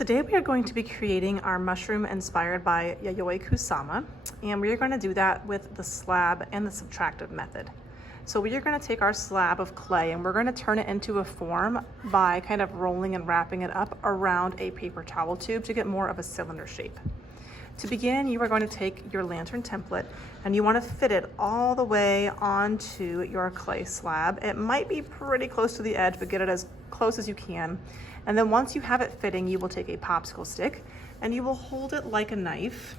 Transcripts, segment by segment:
Today we are going to be creating our mushroom inspired by Yayoi Kusama, and we are going to do that with the slab and the subtractive method. So we are going to take our slab of clay and we're going to turn it into a form by kind of rolling and wrapping it up around a paper towel tube to get more of a cylinder shape. To begin, you are going to take your lantern template and you want to fit it all the way onto your clay slab. It might be pretty close to the edge, but get it as close as you can. And then once you have it fitting, you will take a popsicle stick and you will hold it like a knife.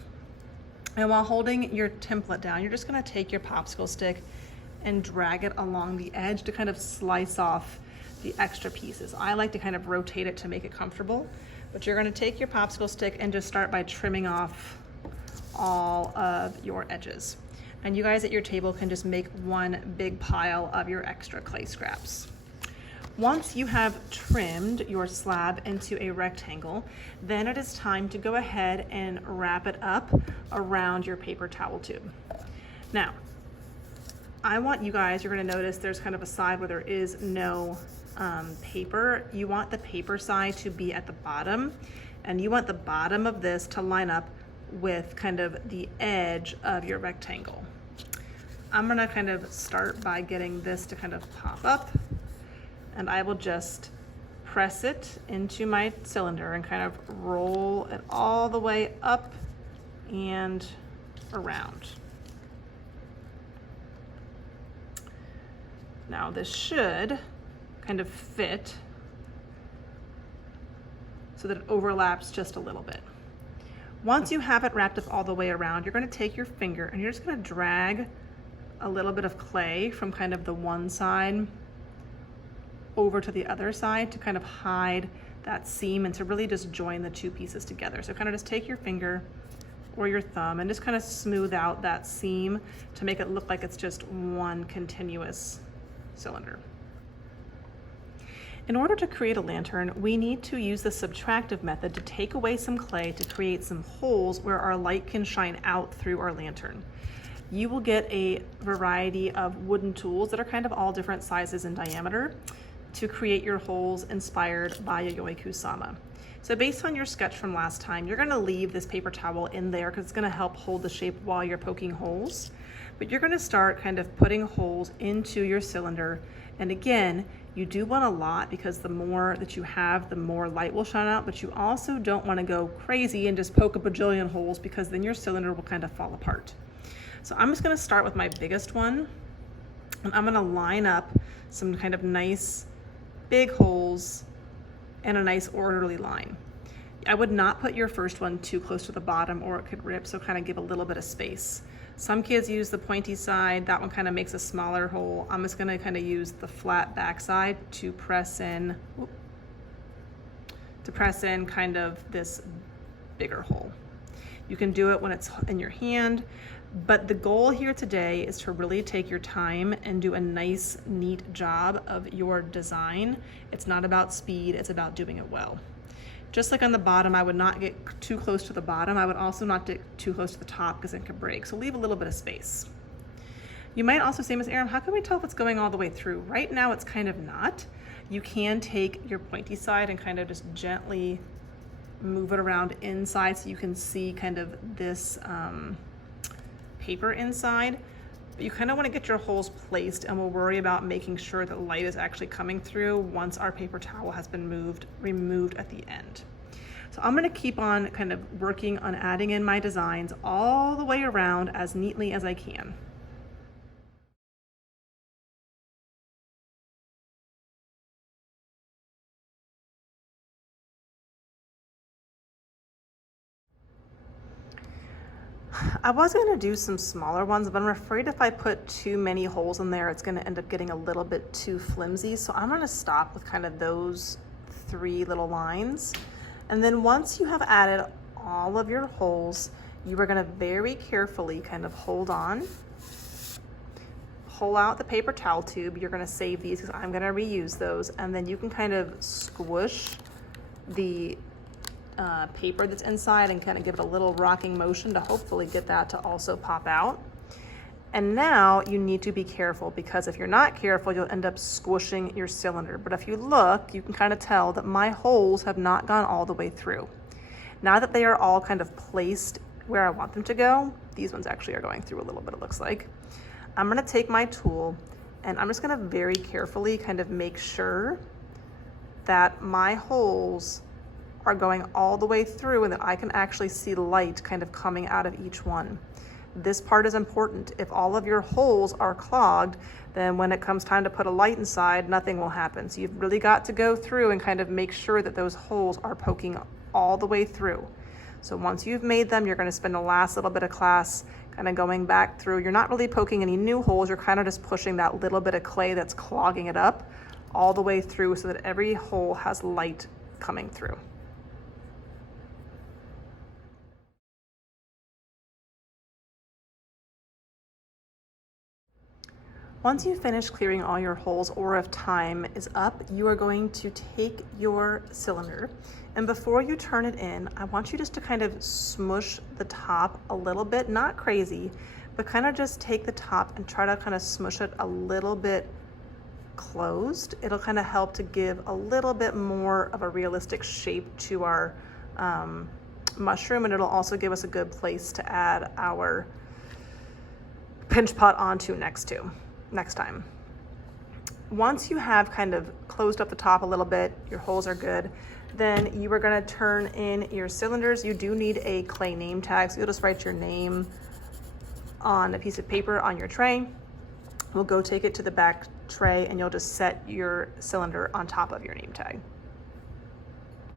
And while holding your template down, you're just going to take your popsicle stick and drag it along the edge to kind of slice off the extra pieces. I like to kind of rotate it to make it comfortable, but you're going to take your popsicle stick and just start by trimming off all of your edges. And you guys at your table can just make one big pile of your extra clay scraps. Once you have trimmed your slab into a rectangle, then it is time to go ahead and wrap it up around your paper towel tube. Now, I want you guys, you're going to notice there's kind of a side where there is no paper. You want the paper side to be at the bottom, and you want the bottom of this to line up with kind of the edge of your rectangle. I'm going to kind of start by getting this to kind of pop up, and I will just press it into my cylinder and kind of roll it all the way up and around. Now this should kind of fit so that it overlaps just a little bit. Once you have it wrapped up all the way around, you're going to take your finger and you're just going to drag a little bit of clay from kind of the one side over to the other side to kind of hide that seam and to really just join the two pieces together. So kind of just take your finger or your thumb and just kind of smooth out that seam to make it look like it's just one continuous cylinder. In order to create a lantern, we need to use the subtractive method to take away some clay to create some holes where our light can shine out through our lantern. You will get a variety of wooden tools that are kind of all different sizes and diameter to create your holes inspired by Yayoi Kusama. So based on your sketch from last time, you're gonna leave this paper towel in there because it's gonna help hold the shape while you're poking holes. But you're gonna start kind of putting holes into your cylinder. And again, you do want a lot because the more that you have, the more light will shine out, but you also don't wanna go crazy and just poke a bajillion holes because then your cylinder will kind of fall apart. So I'm just gonna start with my biggest one, and I'm gonna line up some kind of nice big holes and a nice orderly line. I would not put your first one too close to the bottom or it could rip, so kind of give a little bit of space. Some kids use the pointy side, that one kind of makes a smaller hole. I'm just gonna kind of use the flat back side to press in kind of this bigger hole. You can do it when it's in your hand, but the goal here today is to really take your time and do a nice, neat job of your design. It's not about speed, it's about doing it well. Just like on the bottom, I would not get too close to the bottom. I would also not get too close to the top because it could break. So leave a little bit of space. You might also say, Ms. Aram, how can we tell if it's going all the way through? Right now, it's kind of not. You can take your pointy side and kind of just gently move it around inside so you can see kind of this paper inside. But you kind of want to get your holes placed, and we'll worry about making sure that light is actually coming through once our paper towel has been removed at the end. So I'm going to keep on kind of working on adding in my designs all the way around as neatly as I can. I was going to do some smaller ones, but I'm afraid if I put too many holes in there, it's going to end up getting a little bit too flimsy. So I'm going to stop with kind of those 3 little lines. And then once you have added all of your holes, you are going to very carefully kind of hold on, pull out the paper towel tube. You're going to save these because I'm going to reuse those. And then you can kind of squish the paper that's inside and kind of give it a little rocking motion to hopefully get that to also pop out. And now you need to be careful, because if you're not careful, you'll end up squishing your cylinder. But if you look, you can kind of tell that my holes have not gone all the way through. Now that they are all kind of placed where I want them to go, these ones actually are going through a little bit, it looks like. I'm gonna take my tool and I'm just gonna very carefully kind of make sure that my holes are going all the way through and that I can actually see light kind of coming out of each one. This part is important. If all of your holes are clogged, then when it comes time to put a light inside, nothing will happen. So you've really got to go through and kind of make sure that those holes are poking all the way through. So once you've made them, you're going to spend the last little bit of class kind of going back through. You're not really poking any new holes. You're kind of just pushing that little bit of clay that's clogging it up all the way through so that every hole has light coming through. Once you finish clearing all your holes, or if time is up, you are going to take your cylinder, and before you turn it in, I want you just to kind of smush the top a little bit, not crazy, but kind of just take the top and try to kind of smush it a little bit closed. It'll kind of help to give a little bit more of a realistic shape to our mushroom, and it'll also give us a good place to add our pinch pot onto next time. Once you have kind of closed up the top a little bit, your holes are good, then you are going to turn in your cylinders. You do need a clay name tag, so you'll just write your name on a piece of paper on your tray. We'll go take it to the back tray and you'll just set your cylinder on top of your name tag.